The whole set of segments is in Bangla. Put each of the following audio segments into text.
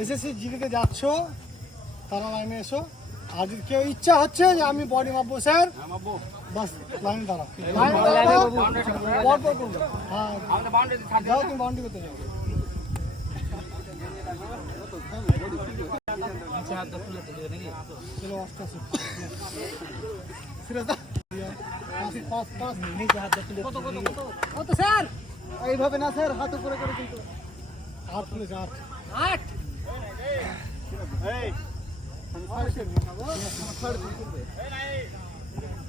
এসএসসি জিডিতে যাচ্ছ তারা লাইনে এসো। আর যদি কেউ ইচ্ছা হচ্ছে যে আমি বডি মাপবো স্যার বাস লাইনে দাঁড়াও। লাইনে দাঁড়াও পর পর হ্যাঁ। যাও তুমি বাউন্ডারি করতে যাও। নিচে হাতটা খুলে তো নাকি? চলো আস্তে আস্তে সিরাজ দা পাঁচ পাঁচ পাঁচ নিচে হাতটা খুলে কত স্যার এইভাবে না স্যার হাত উপরে করে কিন্তু আট তুলেছে আট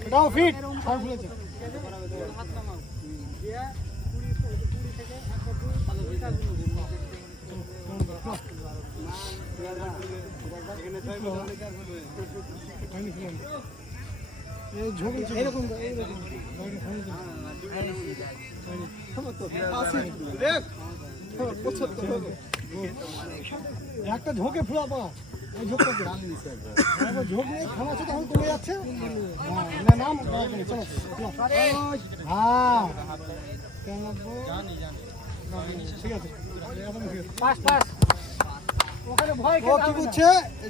এটাও ফিট। ফুলেছে এরকম। এরকম একটা ঝোঁকে ফুলাবো ওই ঝোঁকটাকে। একবার ঝোঁক নিয়ে থামাচ্ছে তখন কমে যাচ্ছে। হ্যাঁ, নাম চলো হ্যাঁ ঠিক আছে একদম ঠিক আছে। পাস পাস। ওখানে ভয় ও কি করছে?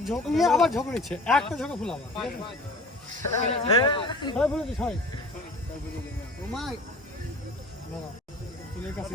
ঝোঁক নিয়ে আবার ঝোঁক নিচ্ছে। একটা ঝোঁকে ফুলাবো। ঠিক আছে? দাঁড়াও, ফুলের কাছে।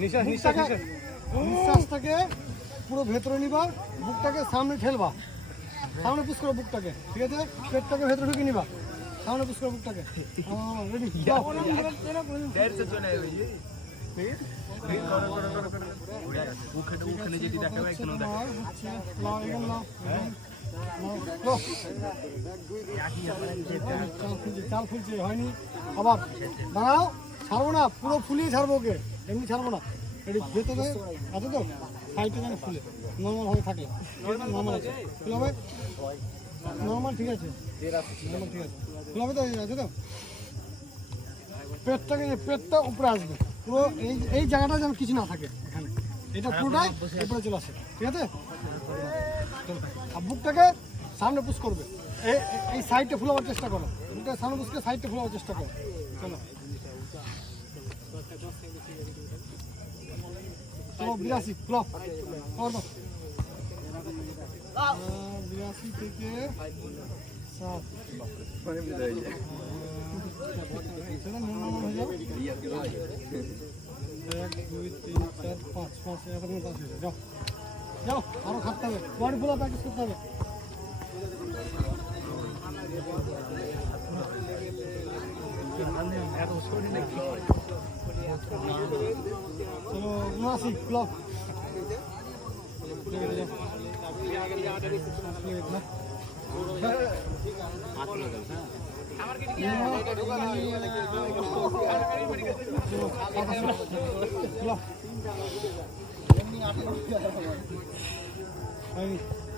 নিঃশ্বাসটাকে পুরো ভেতরে নিবা বুকটাকে সামনে ঠেলবা। সামনে পুশ করো বুকটাকে ঠিক আছে? পেটটাকে ভেতরে ঢুকে নিবা। সামনে পুশ করো বুকটাকে। রেডি চাল ফুলছে হয়নি। আবার দাঁড়াও। ছাড়বো না, পুরো ফুলিয়ে ছাড়বো ওকে। এমনি ছাড়বো না। এটি ভেতরে আছে তো? সাইডে যেন ফুলে নর্মাল ভাবে থাকলে নর্মাল আছে। ফুল হবে? নর্মাল ঠিক আছে। নর্মাল ঠিক আছে। ফুল হবে তো? আছে তো? পেটটাকে পেটটা উপরে আসবে। পুরো এই এই জায়গাটা যেন কিছু না থাকে এখানে। এটা পুরোটাই উপরে চলে আসে। ঠিক আছে? আর বুকটাকে সামনে পুশ করবে। এই সাইডটা ফুলাবার চেষ্টা করো। বুকটা সামনে পুশ করে সাইডটা ফুলাবার চেষ্টা করো। চলো। বিরাশি ফ্লপ করব বিরাশি থেকে সাত। হয়ে। এক দুই তিন চার পাঁচ পাঁচ হয়ে যাও। যাও আরও খাটতে হবে। বডি ফুলা প্র্যাকটিস করতে হবে। চলো উনআশি ব্লক তুমি পাস কেমন করব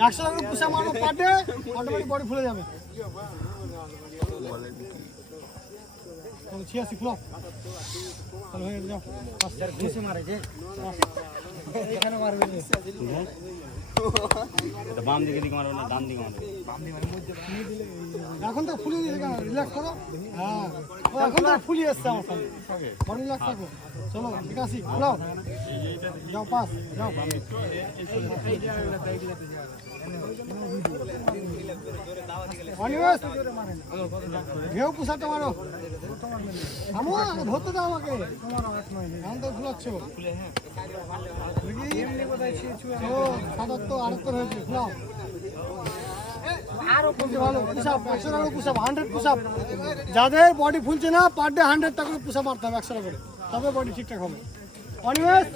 একশো টাকা পুষাপ মারো ডে অটোমেটিক বডি ফুলে যাবে ছিয়াশি ফুলো তাহলে হয়ে যাও। ঘুষে মারে যে। এখানে মারবে বাম দিকে দিকে মারবে না ডান দিকে মারবে। এখন তো ফুলিয়ে দিয়েছে কেন? রিল্যাক্স করো। হ্যাঁ। এখন তো ফুলিয়ে এসছে আমার সামনে বড় রিল্যাক্স থাকো। চলো ঠিক আছে যাও যাও পাস যাও। অনিমেষ ঘেউ পুষাতে মারো। আমো ধরতে দাও আমাকে। এখন তো ফুলাচ্ছ ও সাতাত্তর আটাত্তর হয়েছে ফুলাও আরও ফুলছে ভালো পুষাপ একশো টাকা পুষাপ হান্ড্রেড পুষাপ যাদের বডি ফুলছে না পার ডে হান্ড্রেড টাকা পুষা মারতে হবে একশো করে। তবে বডি ঠিকঠাক হবে। অনিমেষ